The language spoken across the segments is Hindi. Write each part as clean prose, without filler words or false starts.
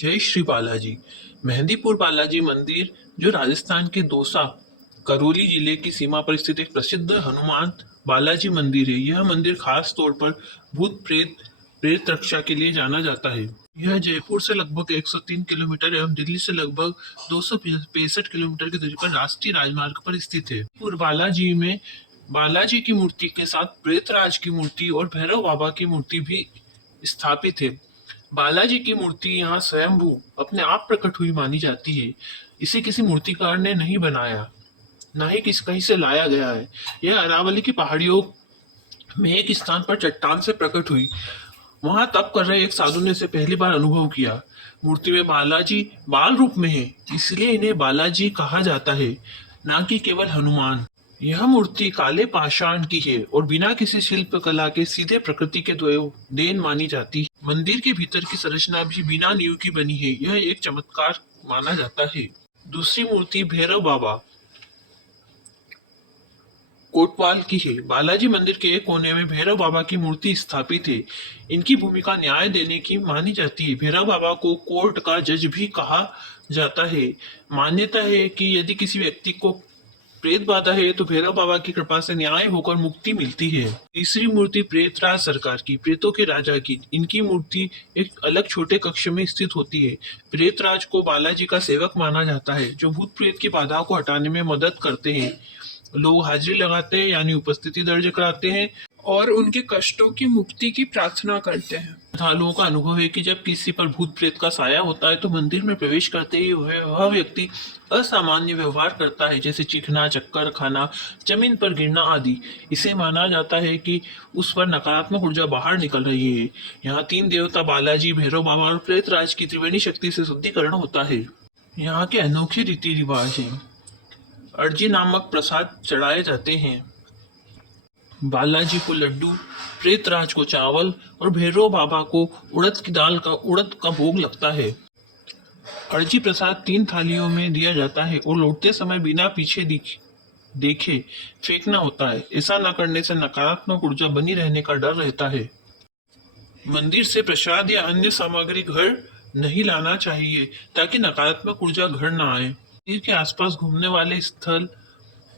जय श्री बालाजी। मेहंदीपुर बालाजी मंदिर जो राजस्थान के दौसा करौली जिले की सीमा पर स्थित एक प्रसिद्ध हनुमान बालाजी मंदिर है। यह मंदिर खास तौर पर भूत प्रेत प्रेत रक्षा के लिए जाना जाता है। यह जयपुर से लगभग 103 किलोमीटर एवं दिल्ली से लगभग 265 किलोमीटर की दूरी पर राष्ट्रीय राजमार्ग पर स्थित है। पूर्व बालाजी में बालाजी की मूर्ति के साथ प्रेतराज की मूर्ति और भैरव बाबा की मूर्ति भी स्थापित है। बालाजी की मूर्ति यहाँ स्वयंभू अपने आप प्रकट हुई मानी जाती है। इसे किसी मूर्तिकार ने नहीं बनाया, ना ही किस कहीं से लाया गया है। यह अरावली की पहाड़ियों में एक स्थान पर चट्टान से प्रकट हुई। वहां तप कर रहे एक साधु ने इसे पहली बार अनुभव किया। मूर्ति में बालाजी बाल रूप में है, इसलिए इन्हें बालाजी कहा जाता है, ना कि केवल हनुमान। यह मूर्ति काले पाषाण की है और बिना किसी शिल्प कला के सीधे प्रकृति के देन मानी जाती है। मंदिर के भीतर की संरचना भी बिना नींव की बनी है। यह एक चमत्कार माना जाता है। दूसरी मूर्ति भैरव बाबा कोटवाल की है। बालाजी मंदिर के एक कोने में भैरव बाबा की मूर्ति स्थापित है। इनकी भूमिका न्याय देने की मानी जाती है। भैरव बाबा को कोर्ट का जज भी कहा जाता है। मान्यता है कि यदि किसी व्यक्ति को प्रेत बाधा है तो भैरव बाबा की कृपा से न्याय होकर मुक्ति मिलती है। तीसरी मूर्ति प्रेतराज सरकार की, प्रेतों के राजा की। इनकी मूर्ति एक अलग छोटे कक्ष में स्थित होती है। प्रेतराज को बालाजी का सेवक माना जाता है, जो भूत प्रेत की बाधा को हटाने में मदद करते हैं। लोग हाजिरी लगाते हैं, यानी उपस्थिति दर्ज कराते हैं और उनके कष्टों की मुक्ति की प्रार्थना करते हैं। श्रद्धालुओं का अनुभव है कि जब किसी पर भूत प्रेत का साया होता है तो मंदिर में प्रवेश करते ही वह व्यक्ति असामान्य व्यवहार करता है, जैसे चीखना, चक्कर खाना, जमीन पर गिरना आदि। इसे माना जाता है कि उस पर नकारात्मक ऊर्जा बाहर निकल रही है। यहाँ तीन देवता बालाजी, भैरव बाबा और प्रेतराज की त्रिवेणी शक्ति से शुद्धिकरण होता है। यहाँ के अनोखे रीति रिवाज हैं। अर्जी नामक प्रसाद चढ़ाए जाते हैं। बालाजी को लड्डू, प्रेतराज को चावल और भैरव बाबा को उड़द का भोग लगता है। अर्जी प्रसाद 3 थालियों में दिया जाता है और लौटते समय बिना पीछे देखे फेंकना होता है। ऐसा न करने से नकारात्मक ऊर्जा बनी रहने का डर रहता है। मंदिर से प्रसाद या अन्य सामग्री घर नहीं लाना चाहिए, ताकि नकारात्मक ऊर्जा घर न आए। मंदिर के आसपास घूमने वाले स्थल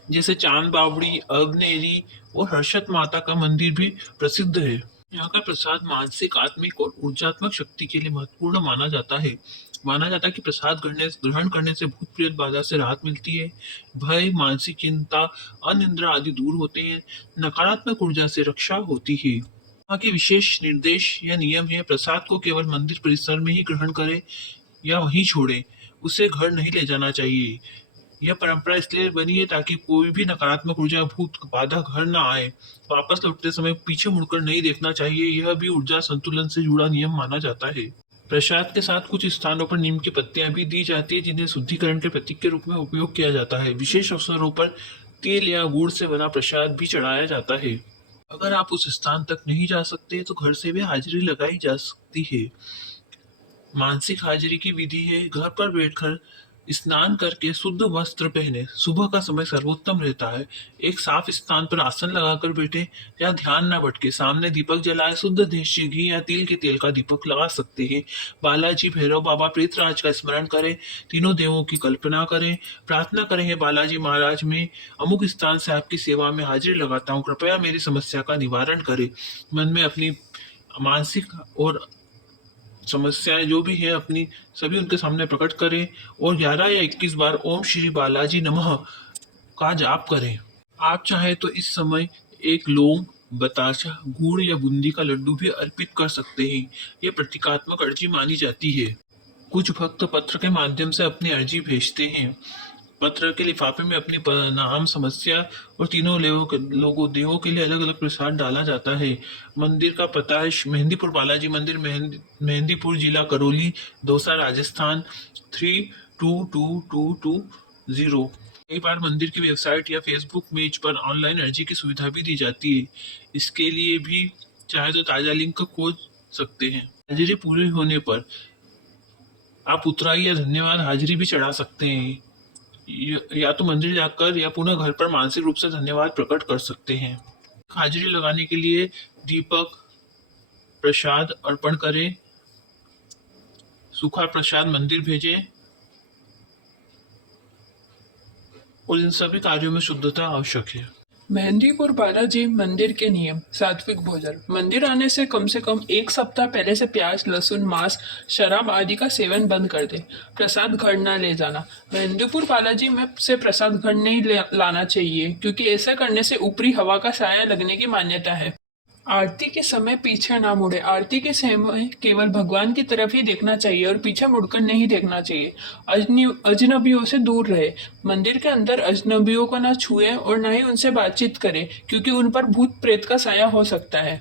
जैसे चांद बावड़ी, अवनेरी और हर्षद माता का मंदिर भी प्रसिद्ध है। यहाँ का प्रसाद मानसिक, आत्मिक और ऊर्जात्मक शक्ति के लिए महत्वपूर्ण माना जाता है। माना जाता है कि प्रसाद ग्रहण करने से भूत प्रेत बाधा से राहत मिलती है, भय, मानसिक चिंता, अनिद्रा आदि दूर होते हैं, नकारात्मक ऊर्जा से रक्षा होती है। यहाँ के विशेष निर्देश या नियम है: प्रसाद को केवल मंदिर परिसर में ही ग्रहण करें या वहीं छोड़ें, उसे घर नहीं ले जाना चाहिए। यह परंपरा इसलिए बनी है ताकि कोई भी नकारात्मक ऊर्जा, भूत बाधा घर न आए। वापस लौटते समय पीछे मुड़कर नहीं देखना चाहिए। यह भी ऊर्जा संतुलन से जुड़ा नियम माना जाता है। प्रसाद के साथ कुछ स्थानों पर नीम की पत्तियां भी दी जाती है, जिन्हें शुद्धिकरण के प्रतीक के रूप में उपयोग किया जाता है। विशेष अवसरों पर तेल या गुड़ से बना प्रसाद भी चढ़ाया जाता है। अगर आप उस स्थान तक नहीं जा सकते तो घर से भी हाजिरी लगाई जा सकती है। मानसिक हाजिरी की विधि है: घर पर बैठकर स्नान करके शुद्ध वस्त्र पहने। सुबह का समय सर्वोत्तम रहता है। एक साफ स्थान पर आसन लगाकर बैठे या ध्यान न भटके। सामने दीपक जलाए। शुद्ध देशी घी या तिल के तेल का दीपक लगा सकते हैं। बालाजी, भैरव बाबा, प्रेतराज का स्मरण करें। तीनों देवों की कल्पना करें। प्रार्थना करें: हे बालाजी महाराज, मैं अमुक स्थान से आपकी सेवा में हाजिरी लगाता हूँ, कृपया मेरी समस्या का निवारण करें। मन में अपनी मानसिक और समस्याएं जो भी है अपनी सभी उनके सामने प्रकट करें और 11 या 21 बार ओम श्री बालाजी नमः का जाप करें। आप चाहे तो इस समय एक लौंग, बताशा, गुड़ या बूंदी का लड्डू भी अर्पित कर सकते हैं। यह प्रतीकात्मक अर्जी मानी जाती है। कुछ भक्त पत्र के माध्यम से अपनी अर्जी भेजते हैं। पत्र के लिफाफे में अपनी नाम, समस्या और तीनों देवों के लिए अलग अलग प्रसाद डाला जाता है। मंदिर का पता है: मेहंदीपुर बालाजी मंदिर, मेहंदीपुर, जिला करौली, दौसा, राजस्थान 32220। कई बार मंदिर की वेबसाइट या फेसबुक पेज पर ऑनलाइन अर्जी की सुविधा भी दी जाती है। इसके लिए भी चाहे तो ताजा लिंक खोज सकते हैं। हाजिरी पूरी होने पर आप उतराई या धन्यवाद हाजिरी भी चढ़ा सकते हैं। या तो मंदिर जाकर या पुनः घर पर मानसिक रूप से धन्यवाद प्रकट कर सकते हैं। हाजिरी लगाने के लिए दीपक, प्रसाद अर्पण करें। सूखा प्रसाद मंदिर भेजे और इन सभी कार्यों में शुद्धता आवश्यक है। मेहंदीपुर बालाजी मंदिर के नियम। सात्विक भोजन। मंदिर आने से कम 1 सप्ताह पहले से प्याज, लहसुन, मांस, शराब आदि का सेवन बंद कर दे। प्रसाद घर न ले जाना। मेहंदीपुर बालाजी में से प्रसाद घर नहीं लाना चाहिए, क्योंकि ऐसा करने से ऊपरी हवा का साया लगने की मान्यता है। आरती के समय पीछे ना मुड़े। आरती के समय केवल भगवान की तरफ ही देखना चाहिए और पीछे मुड़कर नहीं देखना चाहिए। अजनबियों से दूर रहे। मंदिर के अंदर अजनबियों को ना छुए और ना ही उनसे बातचीत करें, क्योंकि उन पर भूत प्रेत का साया हो सकता है।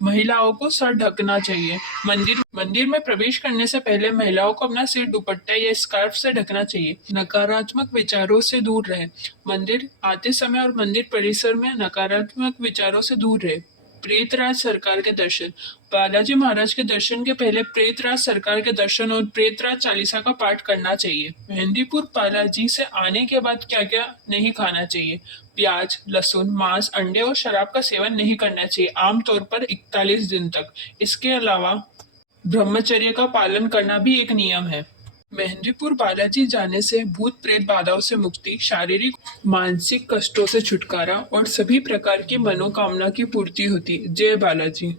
महिलाओं को सर ढकना चाहिए। मंदिर में प्रवेश करने से पहले महिलाओं को अपना सिर दुपट्टा या स्कार्फ से ढकना चाहिए। नकारात्मक विचारों से दूर रहे। मंदिर आते समय और मंदिर परिसर में नकारात्मक विचारों से दूर रहे। प्रेतराज सरकार के दर्शन। बालाजी महाराज के दर्शन के पहले प्रेतराज सरकार के दर्शन और प्रेतराज चालीसा का पाठ करना चाहिए। मेहंदीपुर बालाजी से आने के बाद क्या क्या नहीं खाना चाहिए। प्याज, लहसुन, मांस, अंडे और शराब का सेवन नहीं करना चाहिए, आमतौर पर 41 दिन तक। इसके अलावा ब्रह्मचर्य का पालन करना भी एक नियम है। मेहंदीपुर बालाजी जाने से भूत प्रेत बाधाओं से मुक्ति, शारीरिक मानसिक कष्टों से छुटकारा और सभी प्रकार की मनोकामना की पूर्ति होती। जय बालाजी।